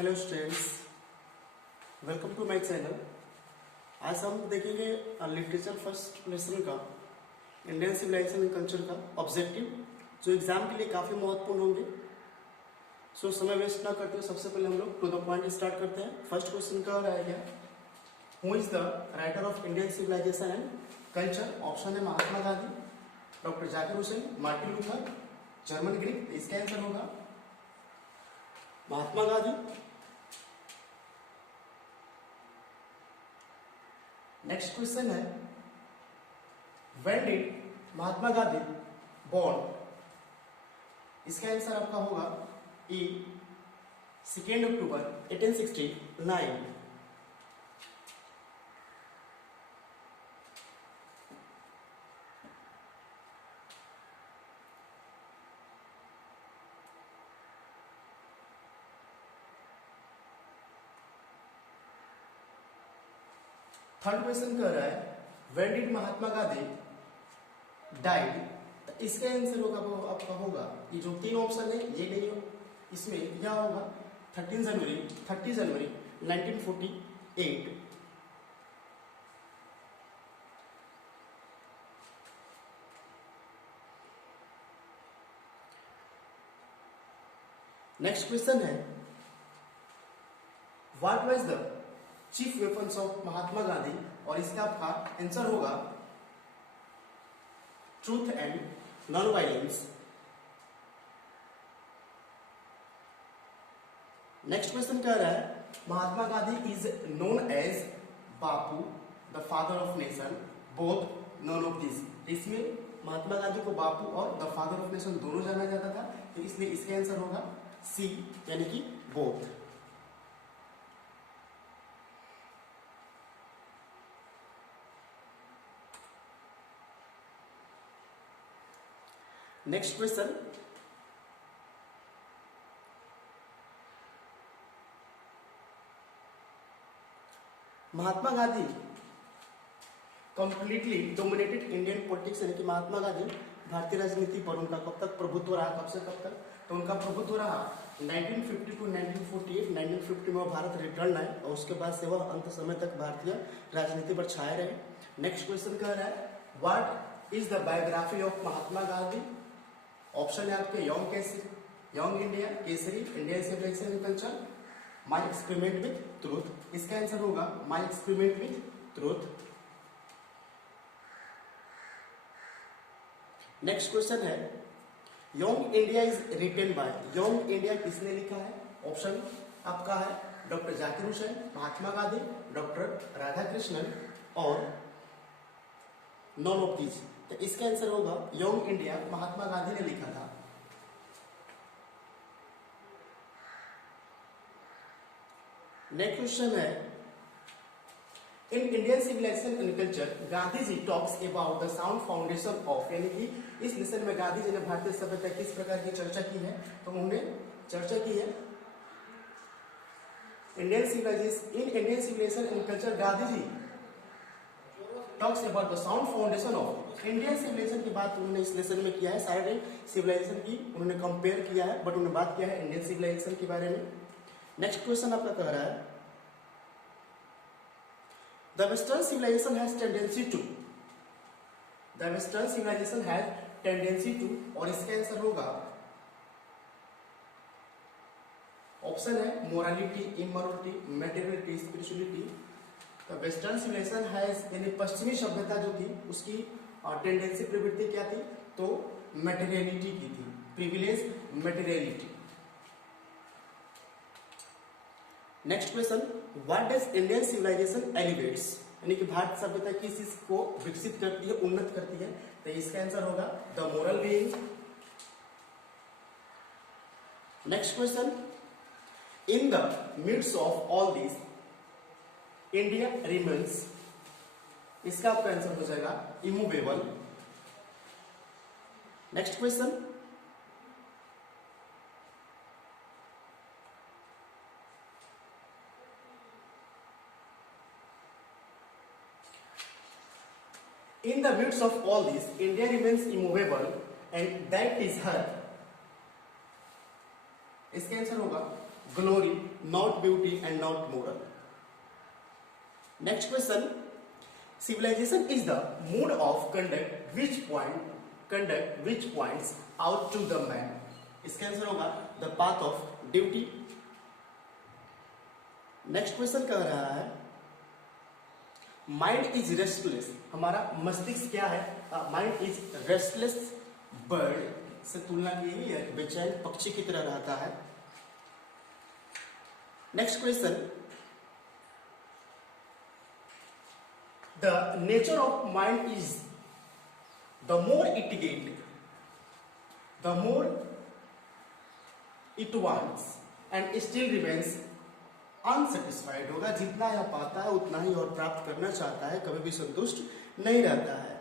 Hello students, welcome to my channel. आज हम देखेंगे लिटरेचर फर्स्ट लेसन का इंडियन सिविलाइजेशन एंड कल्चर का ऑब्जेक्टिव, जो एग्जाम के लिए काफी महत्वपूर्ण होंगे। सो समय वेस्ट ना करते हुए सबसे पहले हम लोग टू द पॉइंट स्टार्ट करते हैं। फर्स्ट क्वेश्चन का रहेगा, who is the writer of Indian civilization and culture? Option है Mahatma Gandhi, doctor Zakir Hussain, Martin Luther, German Greek. इसका आंसर होगा महात्मा गांधी। नेक्स्ट क्वेश्चन है, when did Mahatma Gandhi born? इसका आंसर आपका होगा ई 2 अक्टूबर 1869। थर्ड क्वेश्चन कह रहा है, when did Mahatma Gandhi died? इसका आंसर होगा वो आपका होगा, ये जो तीन ऑप्शन है ये नहीं हो, इसमें यह होगा 30 जनवरी 1948। नेक्स्ट क्वेश्चन है, what was the chief weapons of Mahatma Gandhi? और इसका आपका आंसर होगा truth and non violence. Next question कह रहा है, Mahatma Gandhi is known as Bapu the father of nation, both none of this. इसमें महात्मा गांधी को बापू और द फादर ऑफ नेशन दोनों जाना जाता था, तो इसलिए इसका आंसर होगा सी, यानी कि बोथ। Next question, Mahatma Gandhi completely dominated Indian politics, यानी कि महात्मा गांधी भारतीय राजनीति पर उनका कब तक प्रभुत्व रहा, कब से कब तक? तो उनका प्रभुत्व रहा 1950 टू 1948। 1950 में वो भारत रिटर्न आए और उसके बाद से वह अंत समय तक भारतीय राजनीति पर छाए रहे। नेक्स्ट क्वेश्चन कह रहा है, what is the biography of Mahatma Gandhi? Option है आपके Young India, Kesari, Indian civilization and culture, my experiment with truth. इसका आंसर होगा my experiment with truth. Next question है, Young India is written by? Young India किसने लिखा है? ऑप्शन आपका है डॉक्टर जाकिर हुसैन, महात्मा गांधी, डॉक्टर राधाकृष्णन और नॉन ऑफ दीज। तो इसका आंसर होगा यंग इंडिया महात्मा गांधी ने लिखा था। नेक्स्ट क्वेश्चन है, in Indian civilization and culture Gandhi ji talks about the sound foundation of, यानी कि इस लेसन में गांधी जी ने भारतीय सभ्यता किस प्रकार की चर्चा की है? तो उन्होंने चर्चा की है Indian civilization and culture Gandhi ji talks about the sound foundation of. Indian civilization की बात उन्होंने इस लेसन में किया है, सारे सिविलाइजेशन की उन्होंने कंपेयर किया है, बट उन्होंने बात किया है इंडियन सिविलाइजेशन के बारे में। नेक्स्ट क्वेश्चन आपका कह रहा है, the western civilization has tendency to, the western civilization has tendency to, और इसका आंसर होगा ऑप्शन है morality, immorality, materiality, spirituality. Western civilization has, यानी पश्चिमी सभ्यता जो थी उसकी टेंडेंसी, प्रवृत्ति क्या थी? तो मेटेरियलिटी की थी, privilege materiality. Next question, what does Indian civilization elevates? यानी कि भारत सभ्यता किस चीज को विकसित करती है, उन्नत करती है? तो इसका आंसर होगा the moral being. Next question, in the midst of all this India remains, इसका आपका आंसर हो जाएगा immovable. Next question, in the midst of all this India remains immovable and that is her। इसका answer होगा glory, not beauty and not moral. Next question. Civilization is the mode of conduct which points out to the man. इसका answer होगा the path of duty. Next question कह रहा है mind is restless, हमारा मस्तिष्क क्या है? माइंड इज रेस्टलेस बर्ड से तुलना की हुई है, बेचैन पक्षी की तरह रहता है. Next question. The nature of mind is the more it get the more it wants and still remains unsatisfied. होगा जितना यह पाता है उतना ही और प्राप्त करना चाहता है, कभी भी संतुष्ट नहीं रहता है.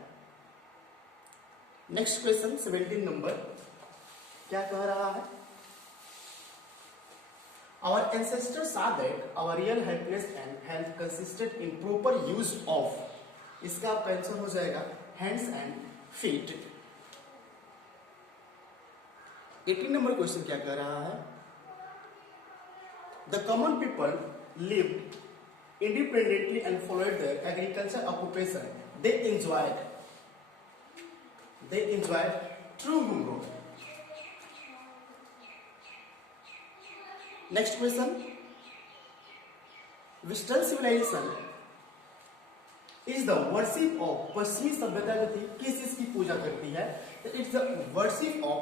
नेक्स्ट क्वेश्चन 17 नंबर क्या कह रहा है? Our ancestors saw that our real happiness and health consisted in proper use of. इसका आपका आंसर हो जाएगा hands and feet. 18 number question क्या कह रहा है? The common people lived independently and followed their agriculture occupation. They enjoyed true growth. Next question. Western civilization is the worship of पश्चिमी सभ्यता जो थी किस चीज की पूजा करती है? It's the worship of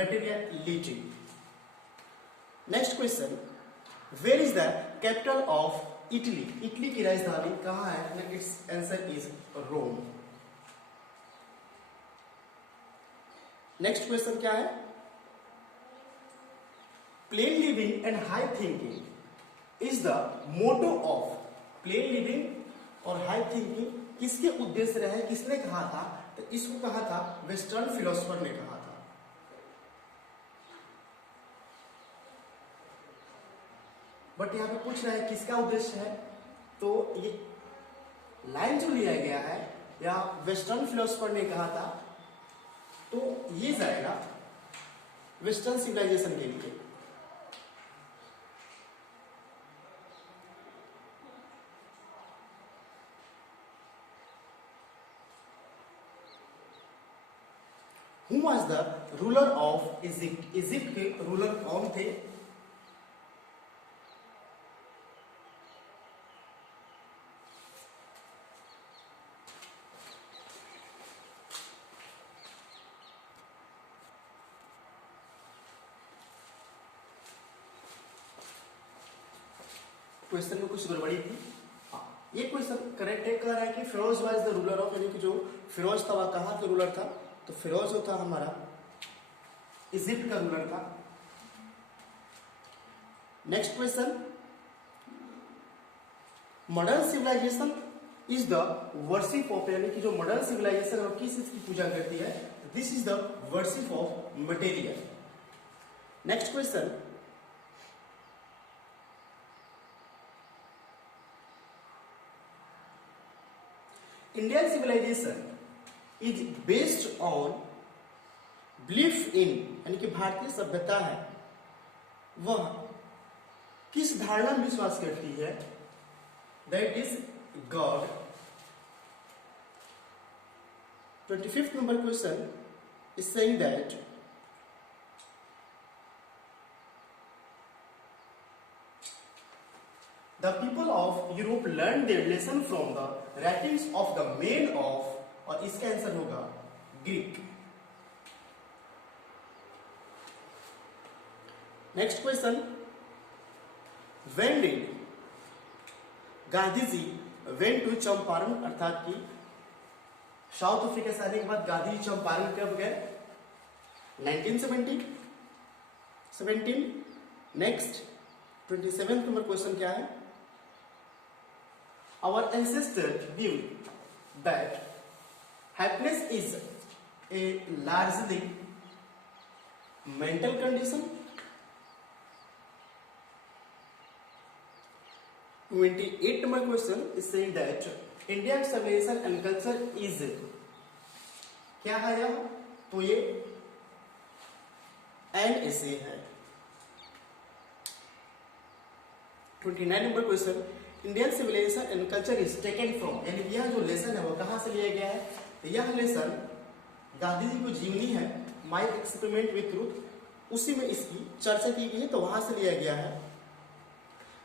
materiality. Next question. Where is the capital of Italy? Italy की राजधानी कहाँ है? Its answer is Rome. Next question क्या है? Plain living and high thinking is the motto of. Plain living और high thinking किसके उद्देश्य रहे? किसने कहा था? तो इसको कहा था वेस्टर्न फिलोसोफर ने कहा था. बट यहाँ पे पूछ रहा है किसका उद्देश्य है, तो ये लाइन जो लिया गया है या वेस्टर्न फिलोसोफर ने कहा था, तो ये जाएगा वेस्टर्न सिविलाइजेशन के लिए. Who was the ruler of Egypt? Egypt के रूलर कौन थे? क्वेश्चन में कुछ गड़बड़ी थी. ये क्वेश्चन करेक्ट है, कह रहा है कि pharaohs was the ruler of, यानी कि जो फिरोज था वह कहाँ का रूलर था? तो फिरोज जो था हमारा इजिप्ट का रूलर था. Next question. Modern civilization is the worship of, यानी कि जो मॉडर्न सिविलाइजेशन है किस चीज की पूजा करती है? This is the worship of material. Next question. Indian civilization is based on belief in, यानी कि भारतीय सभ्यता है वह किस धारणा में विश्वास करती है? That is God. 25th number question is saying that the people of Europe learned their lesson from the writings of the men of, और इसका आंसर होगा Greek. Next question. When did Gandhi ji went to Champaran, अर्थात कि south Africa से आने के बाद गांधी जी चंपारण कब गए? 1917. नेक्स्ट 27th नंबर क्वेश्चन क्या है? Our ancestors viewed that happiness is a largely mental condition. 28th number question is saying that Indian civilization and culture is, क्या है यह? तो ये एन ऐसे है. 29 number question, Indian civilization and culture is taken from, यानी यह जो लेसन है वो कहाँ से लिया गया है? तो यह लेसन गांधी जी की जीवनी है माई एक्सपेरिमेंट विथ ट्रूथ, उसी में इसकी चर्चा की गई है, तो वहां से लिया गया है।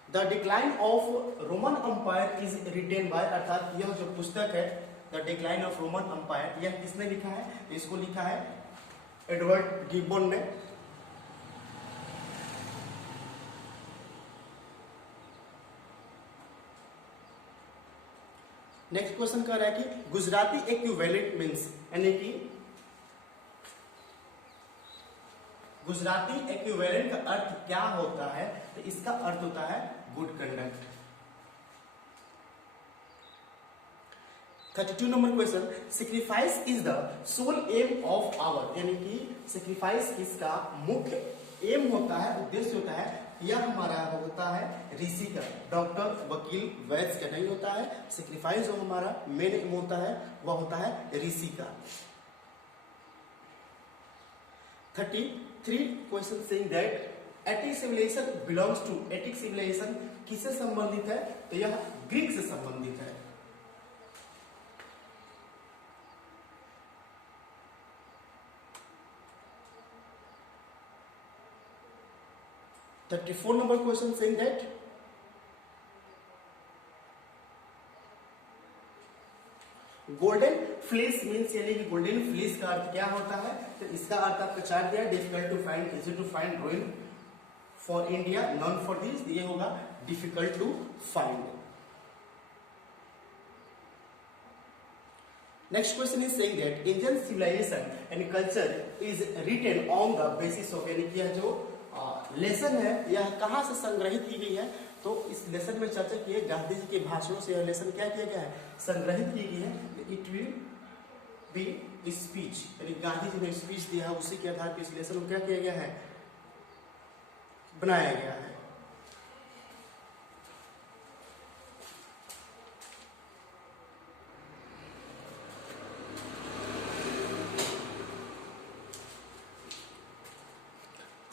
The decline of Roman umpire is written bye, अर्थात यह जो पुस्तक है the decline of Roman umpire, यह किसने लिखा है? इसको लिखा है एडवर्ड गिब्बन ने। नेक्स्ट क्वेश्चन कह रहा है कि गुजराती इक्विवेलेंट मींस, यानी कि गुजराती इक्विवेलेंट का अर्थ क्या होता है? तो इसका अर्थ होता है good conduct. 32 number question, sacrifice is the sole aim of our, यानी कि सेक्रीफाइस इसका मुख्य एम होता है, उद्देश्य होता है, यह हमारा होता है ऋषि का, डॉक्टर वकील वैद्य का नहीं होता है। सेक्रीफाइस जो हमारा मेन एम होता है वह होता है ऋषि का। 33 question saying that attic civilization belongs to, attic civilization किससे संबंधित है? तो यह ग्रीक से संबंधित है। Four number question saying that golden fleece means, यानी कि गोल्डन फ्लिस का अर्थ क्या होता है? तो इसका अर्थ आपका चार्ट दिया, difficult to find, easy to find, ruin for India, none for this, ये होगा difficult to find. Next question is saying that Indian civilization and culture is written on the basis of, यानी कि यह जो lesson है यह कहाँ से संग्रहित की गई है? तो इस लेसन में चर्चा की है, गांधी जी के भाषणों से यह लेसन क्या किया गया है? संग्रहित की गई है। इट विल बी स्पीच, यानी गांधी जी ने स्पीच दिया है, उसी के आधार पर इस लेसन को क्या किया गया है? बनाया गया है।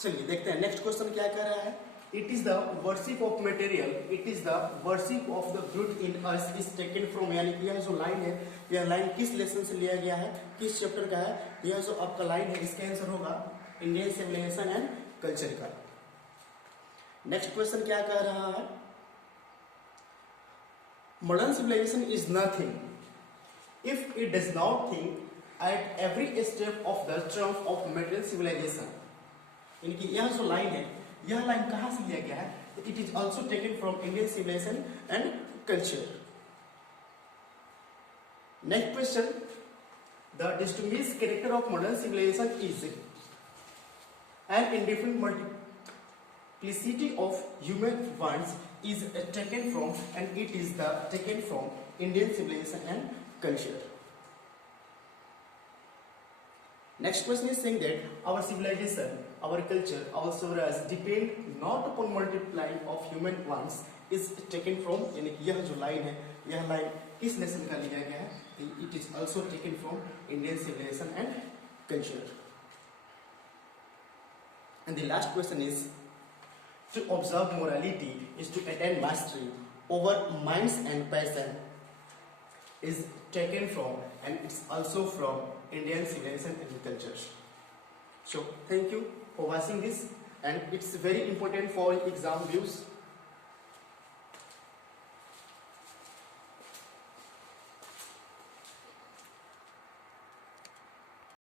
चलिए देखते हैं नेक्स्ट क्वेश्चन क्या कह रहा है। It is the worship of material, it is the worship of the brute in us is taken from, यानी कि यह जो लाइन है यह लाइन किस लेसन से लिया गया है, किस चैप्टर का है? यह जो आपका लाइन है इसका आंसर होगा इंडियन सिविलाइजेशन एंड कल्चर का। नेक्स्ट क्वेश्चन क्या कह रहा है? Modern civilization is nothing if it does not think at every step of the trump of material civilization, यानी कि यह जो लाइन है यह लाइन कहां से लिया गया है? It is also taken from Indian civilization and culture. Next question, the distinguished character of modern civilization is an indifferent multiplicity of human wants is taken from, and it is the taken from Indian civilization and culture. Next question is saying that our civilization, our culture, our swaraj depend not upon multiplying of human wants is taken from, यानी कि यह जो line है यह line किस nation का लिया गया है? It is also taken from Indian civilization and culture. And the last question is, to observe morality is to attain mastery over minds and passion is taken from, and it's also from Indian civilization and culture. So thank you for watching this, and it's very important for exam views.